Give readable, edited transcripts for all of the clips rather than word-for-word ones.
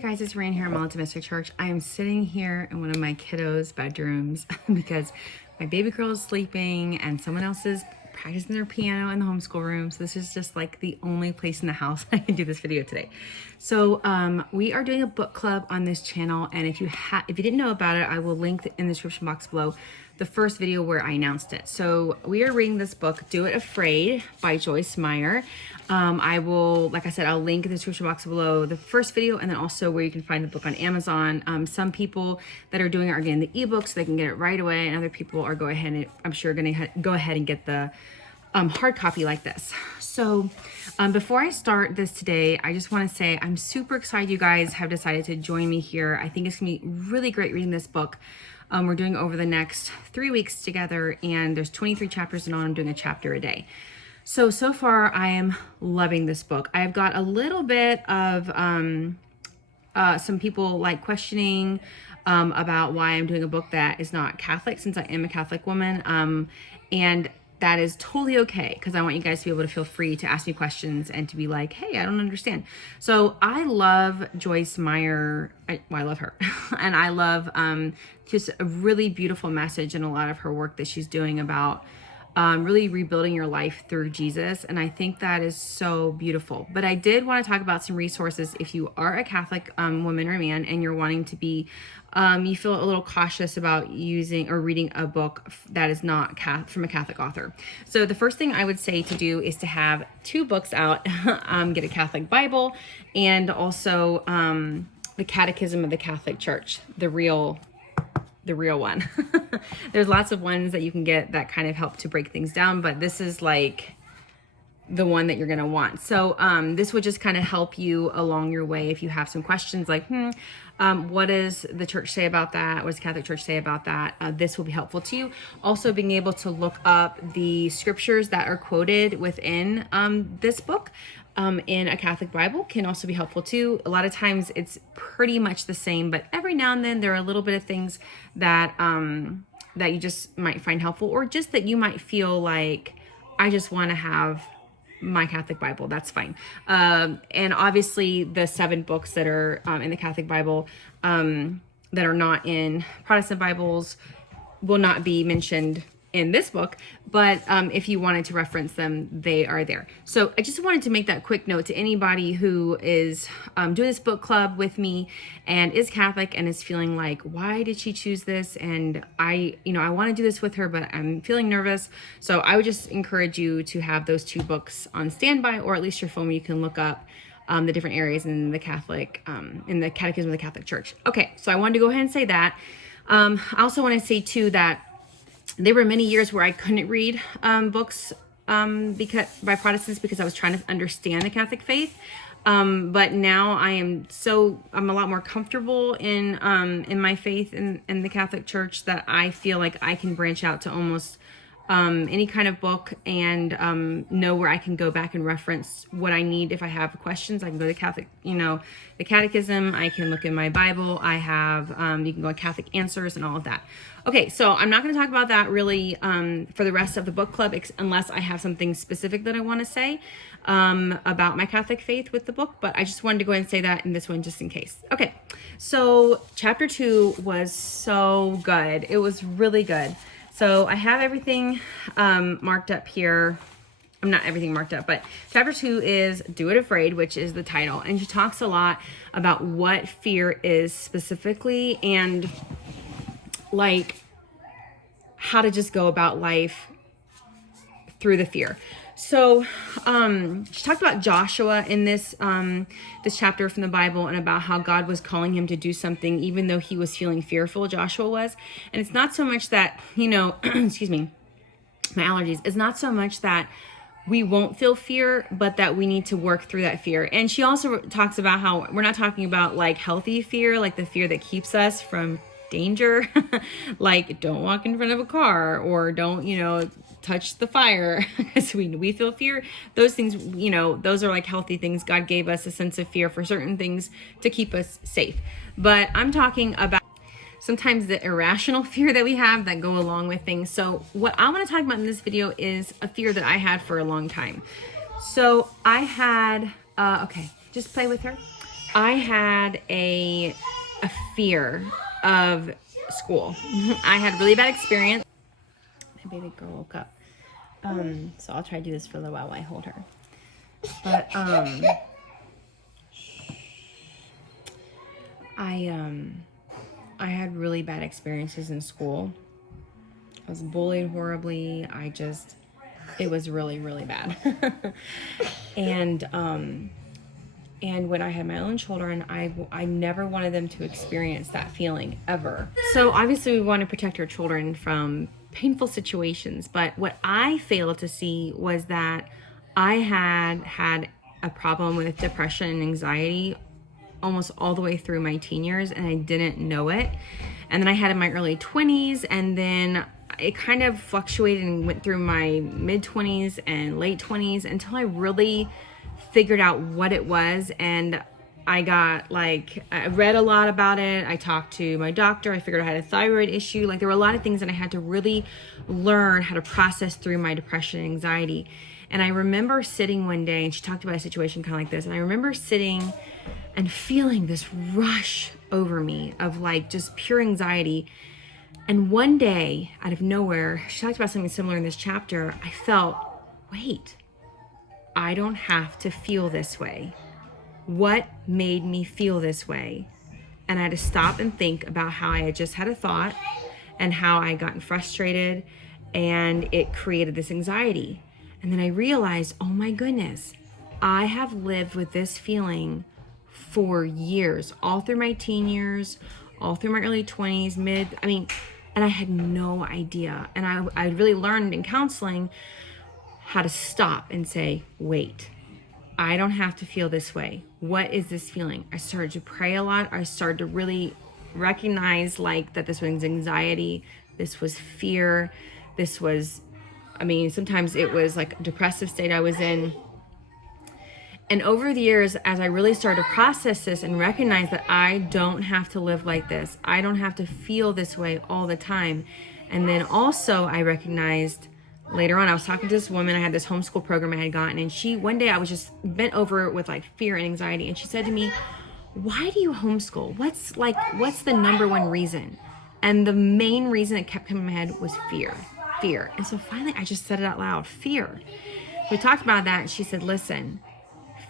Hey guys, it's Ryan here at Mount Optimistic Church. I am sitting here in one of my kiddos' bedrooms because my baby girl is sleeping and someone else is practicing their piano in the homeschool room. So this is just like the only place in the house I can do this video today. So we are doing a book club on this channel, and if you didn't know about it, I will link in the description box below the first video where I announced it. So we are reading this book, Do It Afraid by Joyce Meyer. I will, like I said, I'll link in the description box below the first video, and then also where you can find the book on Amazon. Some people that are doing it are getting the ebook so they can get it right away, and other people are going to go ahead and get the hard copy like this. So before I start this today, I just want to say I'm super excited you guys have decided to join me here. I think it's gonna be really great reading this book. We're doing over the next 3 weeks together, and there's 23 chapters in all. I'm doing a chapter a day. So far I am loving this book. I've got a little bit of some people like questioning about why I'm doing a book that is not Catholic, since I am a Catholic woman. And that is totally okay, because I want you guys to be able to feel free to ask me questions and to be like, hey, I don't understand. So I love Joyce Meyer. I love her. And I love just a really beautiful message in a lot of her work that she's doing about really rebuilding your life through Jesus. And I think that is so beautiful. But I did want to talk about some resources if you are a Catholic woman or man and you're wanting to be, you feel a little cautious about using or reading a book that is not from a Catholic author. So the first thing I would say to do is to have 2 books out, get a Catholic Bible, and also the Catechism of the Catholic Church, the real one. There's lots of ones that you can get that kind of help to break things down, but this is like the one that you're going to want. So this would just kind of help you along your way if you have some questions like, what does the church say about that? What does the Catholic Church say about that? This will be helpful to you. Also, being able to look up the scriptures that are quoted within this book in a Catholic Bible can also be helpful too. A lot of times it's pretty much the same, but every now and then there are a little bit of things that that you just might find helpful, or just that you might feel like, I just want to have my Catholic Bible. That's fine. And obviously the 7 books that are in the Catholic Bible that are not in Protestant Bibles will not be mentioned in this book, but if you wanted to reference them, they are there. So I just wanted to make that quick note to anybody who is doing this book club with me and is Catholic and is feeling like, why did she choose this? And I want to do this with her, but I'm feeling nervous. So I would just encourage you to have those 2 books on standby, or at least your phone where you can look up the different areas in the Catholic, in the Catechism of the Catholic Church. Okay, so I wanted to go ahead and say that. I also want to say too that there were many years where I couldn't read books by Protestants because I was trying to understand the Catholic faith. But now I'm a lot more comfortable in my faith in the Catholic Church that I feel like I can branch out to almost any kind of book and know where I can go back and reference what I need. If I have questions, I can go to Catholic, the Catechism. I can look in my Bible. I have, you can go to Catholic Answers and all of that. Okay, so I'm not going to talk about that really for the rest of the book club, unless I have something specific that I want to say about my Catholic faith with the book, but I just wanted to go ahead and say that in this one just in case. Okay, so chapter 2 was so good. It was really good. So I have everything marked up here. Not everything marked up, but chapter 2 is Do It Afraid, which is the title. And she talks a lot about what fear is specifically, and like how to just go about life through the fear. So she talked about Joshua in this this chapter from the Bible, and about how God was calling him to do something even though he was feeling fearful. Joshua was. And it's not so much that, excuse me, my allergies. It's not so much that we won't feel fear, but that we need to work through that fear. And she also talks about how we're not talking about like healthy fear, like the fear that keeps us from danger, like don't walk in front of a car, or don't, touch the fire, because we feel fear. Those things, those are like healthy things. God gave us a sense of fear for certain things to keep us safe. But I'm talking about sometimes the irrational fear that we have that go along with things. So what I want to talk about in this video is a fear that I had for a long time. So I had, okay, just play with her. I had a fear of school. I had a really bad experience. My baby girl woke up. So I'll try to do this for a little while I hold her. But I had really bad experiences in school. I was bullied horribly. It was really, really bad. And when I had my own children, I never wanted them to experience that feeling ever. So obviously we want to protect our children from painful situations, but what I failed to see was that I had a problem with depression and anxiety almost all the way through my teen years, and I didn't know it. And then I had in my early 20s, and then it kind of fluctuated and went through my mid 20s and late 20s until I really figured out what it was. And I read a lot about it. I talked to my doctor. I figured I had a thyroid issue. Like, there were a lot of things that I had to really learn how to process through my depression and anxiety. And I remember sitting one day, and she talked about a situation kind of like this. And I remember sitting and feeling this rush over me of like just pure anxiety. And one day, out of nowhere, she talked about something similar in this chapter. I felt, wait, I don't have to feel this way. What made me feel this way? And I had to stop and think about how I had just had a thought and how I had gotten frustrated, and it created this anxiety. And then I realized, oh my goodness, I have lived with this feeling for years, all through my teen years, all through my early 20s, and I had no idea. And I really learned in counseling how to stop and say, wait, I don't have to feel this way. What is this feeling? I started to pray a lot. I started to really recognize that this was anxiety. This was fear. This was, sometimes it was like a depressive state I was in. And over the years, as I really started to process this and recognize that I don't have to live like this, I don't have to feel this way all the time. And then also I recognized later on, I was talking to this woman. I had this homeschool program I had gotten, and one day I was just bent over with fear and anxiety. And she said to me, why do you homeschool? What's the number one reason? And the main reason that kept coming in my head was fear. And so finally I just said it out loud, fear. We talked about that, and she said, listen,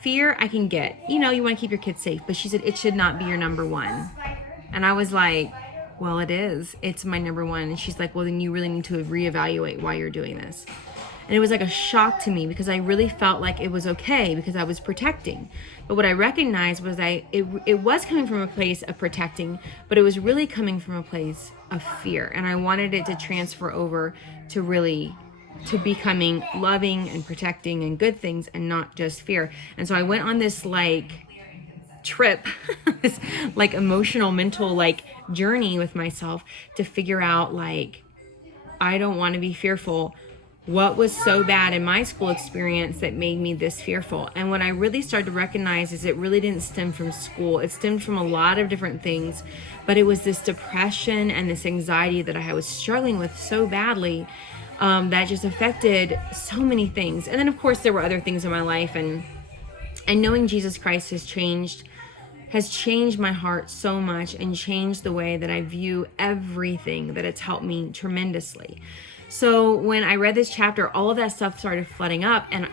fear I can get. You want to keep your kids safe. But she said, it should not be your number one. And I was like, well, it is. It's my number one. And she's like, well, then you really need to reevaluate why you're doing this. And it was like a shock to me, because I really felt like it was okay because I was protecting. But what I recognized was it was coming from a place of protecting, but it was really coming from a place of fear. And I wanted it to transfer over to becoming loving and protecting and good things, and not just fear. And so I went on this trip, this emotional, mental journey with myself to figure out I don't want to be fearful. What was so bad in my school experience that made me this fearful? And what I really started to recognize is it really didn't stem from school. It stemmed from a lot of different things, but it was this depression and this anxiety that I was struggling with so badly. That just affected so many things. And then of course there were other things in my life, and knowing Jesus Christ has changed my heart so much, and changed the way that I view everything, that it's helped me tremendously. So when I read this chapter, all of that stuff started flooding up and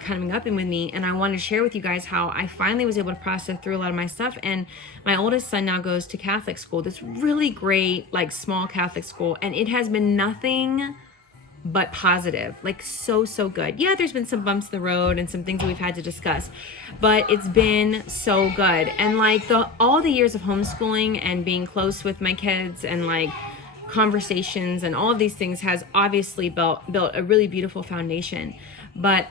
coming up in with me, and I wanted to share with you guys how I finally was able to process through a lot of my stuff. And my oldest son now goes to Catholic school, this really great small Catholic school, and it has been nothing but positive, so good. Yeah, there's been some bumps in the road and some things that we've had to discuss, but it's been so good. And all the years of homeschooling and being close with my kids and conversations and all of these things has obviously built a really beautiful foundation. But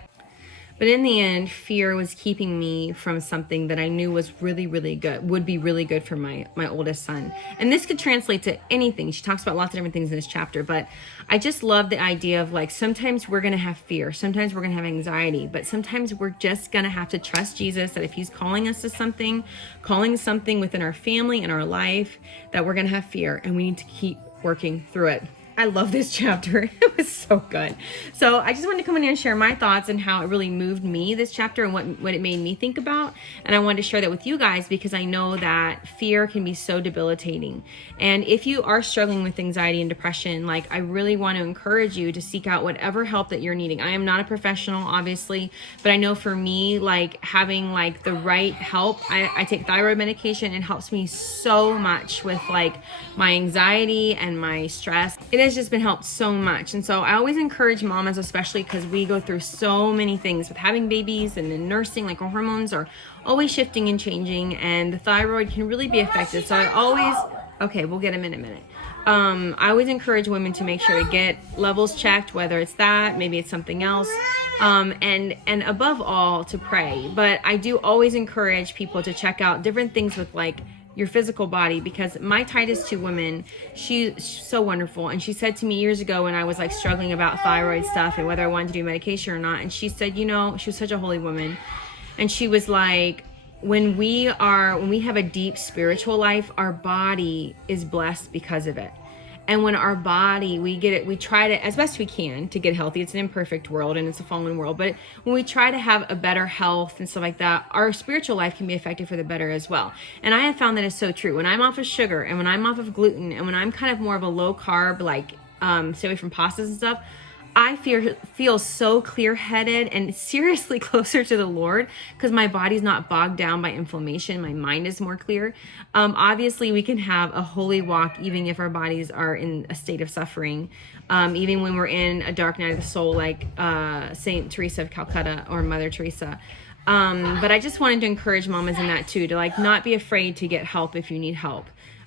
in the end, fear was keeping me from something that I knew was really, really good, would be really good for my oldest son. And this could translate to anything. She talks about lots of different things in this chapter, but I just love the idea of sometimes we're going to have fear, sometimes we're going to have anxiety, but sometimes we're just going to have to trust Jesus, that if he's calling us to something, calling something within our family and our life, that we're going to have fear, and we need to keep working through it. I love this chapter. It was so good. So I just wanted to come in here and share my thoughts and how it really moved me, this chapter, and what it made me think about. And I wanted to share that with you guys because I know that fear can be so debilitating. And if you are struggling with anxiety and depression, like, I really want to encourage you to seek out whatever help that you're needing. I am not a professional, obviously, but I know for me, like, having like the right help, I take thyroid medication. It helps me so much with like my anxiety and my stress. It has just been helped so much. And so I always encourage mamas, especially because we go through so many things with having babies and then nursing, like our hormones are always shifting and changing, and the thyroid can really be affected. So I always, okay, we'll get him in a minute. I always encourage women to make sure to get levels checked, whether it's that, maybe it's something else, and above all, to pray. But I do always encourage people to check out different things with like your physical body, because my Titus 2 woman, she's so wonderful, and she said to me years ago when I was like struggling about thyroid stuff and whether I wanted to do medication or not, and she said, you know, she was such a holy woman, and she was like, when we have a deep spiritual life, our body is blessed because of it. And when our body, we try to, as best we can, to get healthy. It's an imperfect world and it's a fallen world. But when we try to have a better health and stuff like that, our spiritual life can be affected for the better as well. And I have found that it's so true. When I'm off of sugar and when I'm off of gluten and when I'm kind of more of a low carb, like stay away from pastas and stuff, I feel so clear-headed and seriously closer to the Lord because my body's not bogged down by inflammation. My mind is more clear. Obviously, we can have a holy walk even if our bodies are in a state of suffering, even when we're in a dark night of the soul, like Saint Teresa of Calcutta or Mother Teresa. But I just wanted to encourage mamas in that too, to like not be afraid to get help if you need help,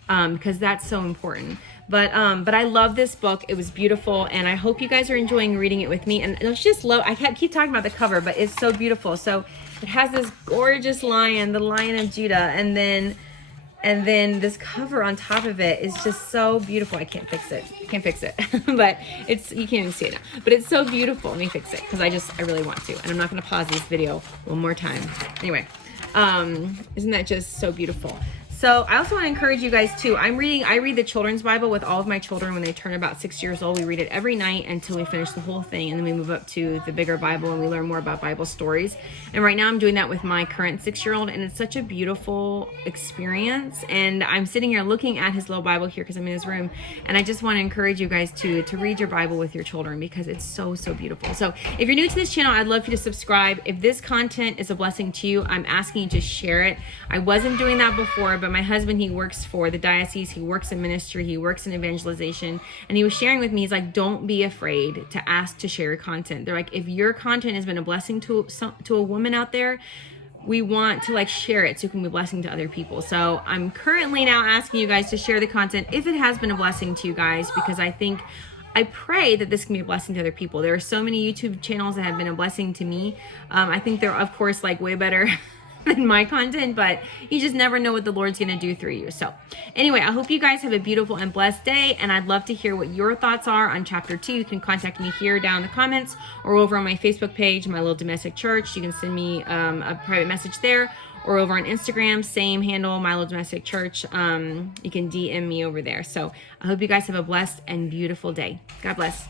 because that's so important. But I love this book. It was beautiful, and I hope you guys are enjoying reading it with me. And I just love, I keep talking about the cover, but it's so beautiful. So it has this gorgeous lion, the Lion of Judah, and then this cover on top of it is just so beautiful. I can't fix it. But you can't even see it now. But it's so beautiful. Let me fix it because I really want to. And I'm not going to pause this video one more time. Anyway, isn't that just so beautiful? So I also want to encourage you guys too. I read the children's Bible with all of my children when they turn about 6 years old. We read it every night until we finish the whole thing, and then we move up to the bigger Bible and we learn more about Bible stories. And right now I'm doing that with my current 6-year-old, and it's such a beautiful experience. And I'm sitting here looking at his little Bible here because I'm in his room, and I just want to encourage you guys to read your Bible with your children because it's so, so beautiful. So if you're new to this channel, I'd love for you to subscribe. If this content is a blessing to you, I'm asking you to share it. I wasn't doing that before, but my husband, he works for the diocese, he works in ministry, he works in evangelization, and he was sharing with me, he's like, don't be afraid to ask to share your content. They're like, if your content has been a blessing to a woman out there, we want to like share it so it can be a blessing to other people. So I'm currently now asking you guys to share the content if it has been a blessing to you guys, because I pray that this can be a blessing to other people. There are so many YouTube channels that have been a blessing to me. I think they're, of course, like way better than my content, but you just never know what the Lord's going to do through you. So anyway, I hope you guys have a beautiful and blessed day, and I'd love to hear what your thoughts are on chapter 2. You can contact me here down in the comments or over on my Facebook page, My Little Domestic Church. You can send me a private message there, or over on Instagram, same handle, My Little Domestic Church. You can DM me over there. So I hope you guys have a blessed and beautiful day. God bless.